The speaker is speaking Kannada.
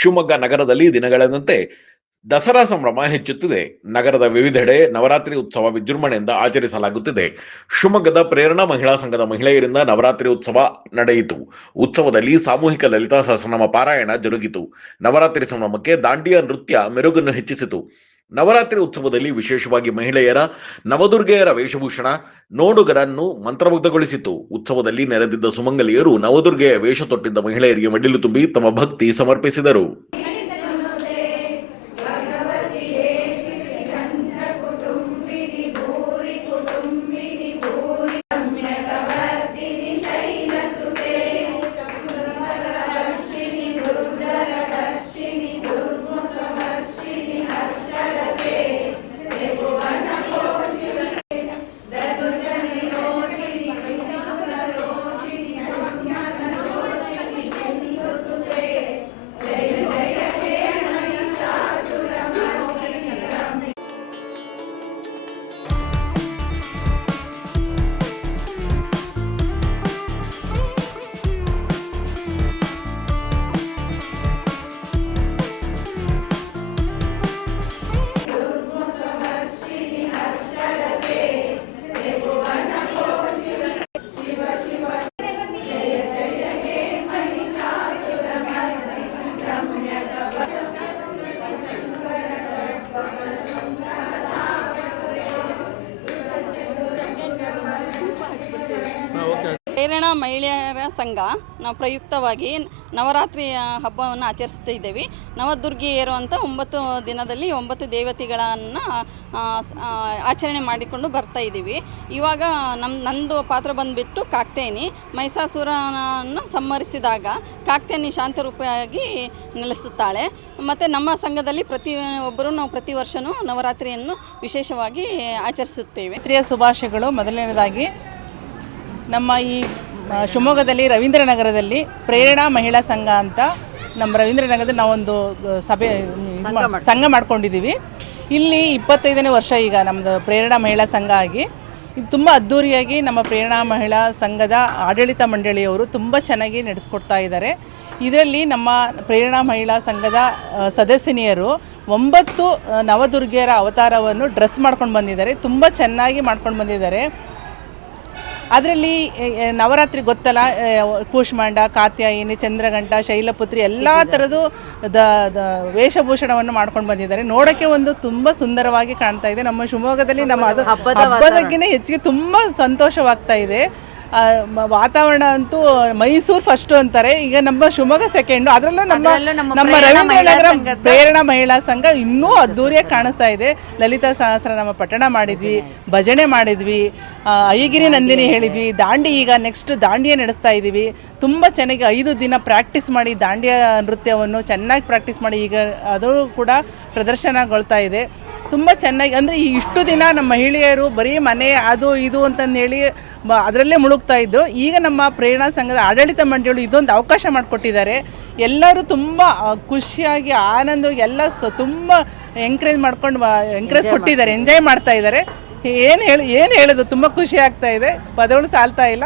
ಶಿವಮೊಗ್ಗ ನಗರದಲ್ಲಿ ದಿನಗಳೆದಂತೆ ದಸರಾ ಸಂಭ್ರಮ ಹೆಚ್ಚುತ್ತಿದೆ. ನಗರದ ವಿವಿಧೆಡೆ ನವರಾತ್ರಿ ಉತ್ಸವ ವಿಜೃಂಭಣೆಯಿಂದ ಆಚರಿಸಲಾಗುತ್ತಿದೆ. ಶಿವಮೊಗ್ಗದ ಪ್ರೇರಣಾ ಮಹಿಳಾ ಸಂಘದ ಮಹಿಳೆಯರಿಂದ ನವರಾತ್ರಿ ಉತ್ಸವ ನಡೆಯಿತು. ಉತ್ಸವದಲ್ಲಿ ಸಾಮೂಹಿಕ ಲಲಿತಾ ಸಹಸ್ರನಾಮ ಪಾರಾಯಣ ಜರುಗಿತು. ನವರಾತ್ರಿ ಸಂಭ್ರಮಕ್ಕೆ ದಾಂಡಿಯಾ ನೃತ್ಯ ಮೆರುಗನ್ನು ಹೆಚ್ಚಿಸಿತು. ನವರಾತ್ರಿ ಉತ್ಸವದಲ್ಲಿ ವಿಶೇಷವಾಗಿ ಮಹಿಳೆಯರ ನವದುರ್ಗೆಯರ ವೇಷಭೂಷಣ ನೋಡುಗರನ್ನು ಮಂತ್ರಮುಗ್ಧಗೊಳಿಸಿತು. ಉತ್ಸವದಲ್ಲಿ ನೆರೆದಿದ್ದ ಸುಮಂಗಲಿಯರು ನವದುರ್ಗೆಯ ವೇಷ ತೊಟ್ಟಿದ್ದ ಮಹಿಳೆಯರಿಗೆ ಮಡಿಲು ತುಂಬಿ ತಮ್ಮ ಭಕ್ತಿ ಸಮರ್ಪಿಸಿದರು. ಪ್ರೇರಣಾ ಮಹಿಳೆಯರ ಸಂಘ ನಾವು ಪ್ರಯುಕ್ತವಾಗಿ ನವರಾತ್ರಿ ಹಬ್ಬವನ್ನು ಆಚರಿಸ್ತಾ ಇದ್ದೇವೆ. ನವದುರ್ಗಿಯರು ಅಂತ 9 ದಿನದಲ್ಲಿ 9 ದೇವತೆಗಳನ್ನು ಆಚರಣೆ ಮಾಡಿಕೊಂಡು ಬರ್ತಾ ಇದ್ದೀವಿ. ಇವಾಗ ನಂದು ಪಾತ್ರ ಬಂದುಬಿಟ್ಟು ಕಾಕ್ತೇನಿ. ಮಹಿಷಾಸುರನನ್ನು ಸಂಹರಿಸಿದಾಗ ಕಾಕ್ತೇನಿ ಶಾಂತರೂಪಿಯಾಗಿ ನೆಲೆಸುತ್ತಾಳೆ. ಮತ್ತು ನಮ್ಮ ಸಂಘದಲ್ಲಿ ನಾವು ಪ್ರತಿ ವರ್ಷವೂ ನವರಾತ್ರಿಯನ್ನು ವಿಶೇಷವಾಗಿ ಆಚರಿಸುತ್ತೇವೆ. ರಾತ್ರಿಯ ಶುಭಾಶಯಗಳು. ಮೊದಲನೇದಾಗಿ ನಮ್ಮ ಈ ಶಿವಮೊಗ್ಗದಲ್ಲಿ ರವೀಂದ್ರನಗರದಲ್ಲಿ ಪ್ರೇರಣಾ ಮಹಿಳಾ ಸಂಘ ಅಂತ ನಮ್ಮ ರವೀಂದ್ರನಗರದಲ್ಲಿ ನಾವೊಂದು ಸಂಘ ಮಾಡ್ಕೊಂಡಿದ್ದೀವಿ. ಇಲ್ಲಿ 25ನೇ ವರ್ಷ ಈಗ ನಮ್ಮದು ಪ್ರೇರಣಾ ಮಹಿಳಾ ಸಂಘ ಆಗಿ. ಇದು ತುಂಬ ಅದ್ಧೂರಿಯಾಗಿ ನಮ್ಮ ಪ್ರೇರಣಾ ಮಹಿಳಾ ಸಂಘದ ಆಡಳಿತ ಮಂಡಳಿಯವರು ತುಂಬ ಚೆನ್ನಾಗಿ ನಡೆಸ್ಕೊಡ್ತಾ ಇದ್ದಾರೆ. ಇದರಲ್ಲಿ ನಮ್ಮ ಪ್ರೇರಣಾ ಮಹಿಳಾ ಸಂಘದ ಸದಸ್ಯನಿಯರು 9 ನವದುರ್ಗಿಯರ ಅವತಾರವನ್ನು ಡ್ರೆಸ್ ಮಾಡ್ಕೊಂಡು ಬಂದಿದ್ದಾರೆ. ತುಂಬ ಚೆನ್ನಾಗಿ ಮಾಡ್ಕೊಂಡು ಬಂದಿದ್ದಾರೆ. ಅದರಲ್ಲಿ ನವರಾತ್ರಿ ಗೊತ್ತಲ್ಲ, ಕೂಷ್ಮಾಂಡ, ಕಾತ್ಯಾಯಿನಿ, ಚಂದ್ರಘಂಟ, ಶೈಲಪುತ್ರಿ ಎಲ್ಲ ಥರದ್ದು ವೇಷಭೂಷಣವನ್ನು ಮಾಡ್ಕೊಂಡು ಬಂದಿದ್ದಾರೆ. ನೋಡೋಕ್ಕೆ ಒಂದು ತುಂಬ ಸುಂದರವಾಗಿ ಕಾಣ್ತಾ ಇದೆ. ನಮ್ಮ ಶಿವಮೊಗ್ಗದಲ್ಲಿ ನಮ್ಮ ಅದು ಹಬ್ಬದಕ್ಕಿಂತ ಹೆಚ್ಚಿಗೆ ತುಂಬ ಸಂತೋಷವಾಗ್ತಾ ಇದೆ. ವಾತಾವರಣ ಅಂತೂ ಮೈಸೂರು ಫಸ್ಟು ಅಂತಾರೆ, ಈಗ ನಮ್ಮ ಶಿವಮೊಗ್ಗ ಸೆಕೆಂಡು. ಅದರಲ್ಲೂ ನಮ್ಮ ರವೀಂದ್ರನಗರ ಪ್ರೇರಣಾ ಮಹಿಳಾ ಸಂಘ ಇನ್ನೂ ಅದ್ದೂರಿಯಾಗಿ ಕಾಣಿಸ್ತಾ ಇದೆ. ಲಲಿತಾ ಸಹಸ್ರನಾಮ ಪಠಣ ಮಾಡಿದ್ವಿ, ಭಜನೆ ಮಾಡಿದ್ವಿ, ಐಗಿರಿ ನಂದಿನಿ ಹೇಳಿದ್ವಿ, ಈಗ ನೆಕ್ಸ್ಟ್ ದಾಂಡಿಯಾ ನಡೆಸ್ತಾ ಇದ್ದೀವಿ. ತುಂಬ ಚೆನ್ನಾಗಿ 5 ದಿನ ಪ್ರಾಕ್ಟೀಸ್ ಮಾಡಿ ದಾಂಡಿಯಾ ನೃತ್ಯವನ್ನು ಚೆನ್ನಾಗಿ ಪ್ರಾಕ್ಟೀಸ್ ಮಾಡಿ ಈಗ ಅದು ಕೂಡ ಪ್ರದರ್ಶನಗೊಳ್ತಾ ಇದೆ. ತುಂಬ ಚೆನ್ನಾಗಿ ಅಂದರೆ ಇಷ್ಟು ದಿನ ನಮ್ಮ ಮಹಿಳೆಯರು ಬರೀ ಮನೆ ಅದು ಇದು ಅಂತಂದೇಳಿ ಅದರಲ್ಲೇ ಮುಳುಗ್ತಾ ಇದ್ದರು. ಈಗ ನಮ್ಮ ಪ್ರೇರಣಾ ಸಂಘದ ಆಡಳಿತ ಮಂಡಳಿಗಳು ಇದೊಂದು ಅವಕಾಶ ಮಾಡಿಕೊಟ್ಟಿದ್ದಾರೆ. ಎಲ್ಲರೂ ತುಂಬ ಖುಷಿಯಾಗಿ ಆನಂದವಾಗಿ ಎಲ್ಲ ತುಂಬ ಎಂಕರೇಜ್ ಕೊಟ್ಟಿದ್ದಾರೆ, ಎಂಜಾಯ್ ಮಾಡ್ತಾ ಇದ್ದಾರೆ. ಏನು ಹೇಳೋದು, ತುಂಬ ಖುಷಿ ಆಗ್ತಾ ಇದೆ, ಪದಗಳು ಸಾಲ್ತಾ ಇಲ್ಲ.